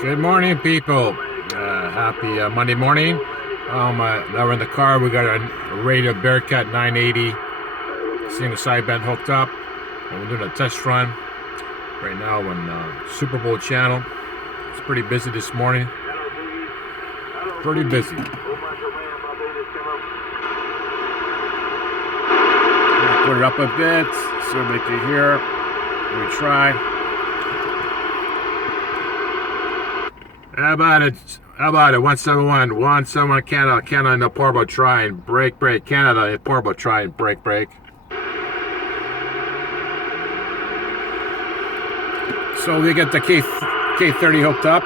Good morning, people. Happy Monday morning. Now we're in the car. We got a radio Bearcat 980 single sideband hooked up, and we're doing a test run right now on Super Bowl channel. It's pretty busy this morning. Pretty busy. Put it up a bit so everybody can hear. We try. How about it? 171, 171 Canada in the portable try and break, Canada in the portable try and break. So we get the K30 hooked up,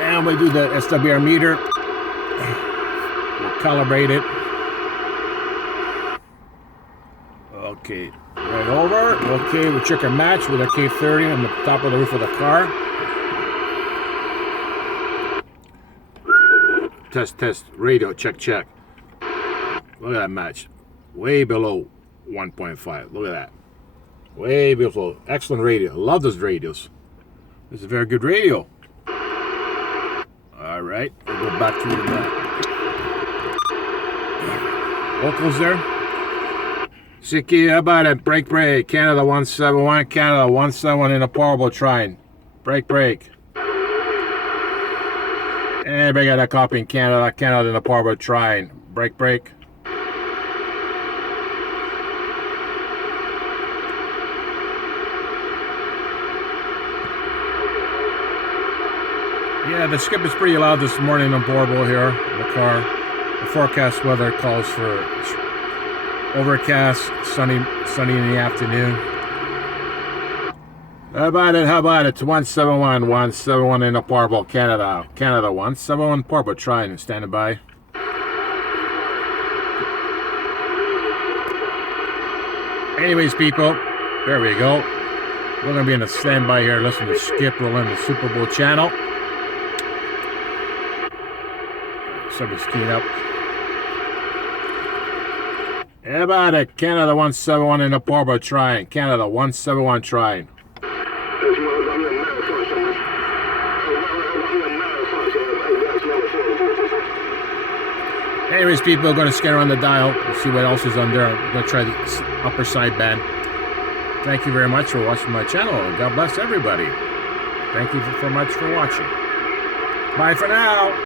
and we do the SSB meter. We'll calibrate it. Okay. Right over. Okay, we check our match with our K30 on the top of the roof of the car. Test, radio, check. Look at that match. Way below 1.5. Look at that. Way below. Excellent radio. I love those radios. This is a very good radio. Alright, we'll go back to the vocals there. Siki, how about it? Break. Canada 171, Canada 171 in a portable trying. Break. Everybody got a copy in Canada in a portable trying. Break. Yeah, the skip is pretty loud this morning on portable here in the car. The forecast weather calls for overcast, sunny in the afternoon. How about it? It's 171 in a portable, Canada 171 portable, trying and standing by. Anyways, people, there we go. We're gonna be in a standby here. Listen to Skip rolling the Super Bowl channel. Somebody's keying up. How about it? Canada 171 in a portable trying. Canada 171 trying. Anyways, people, are going to scan around the dial. We'll see what else is on there. I'm going to try the upper sideband. Thank you very much for watching my channel. God bless everybody. Thank you so much for watching. Bye for now.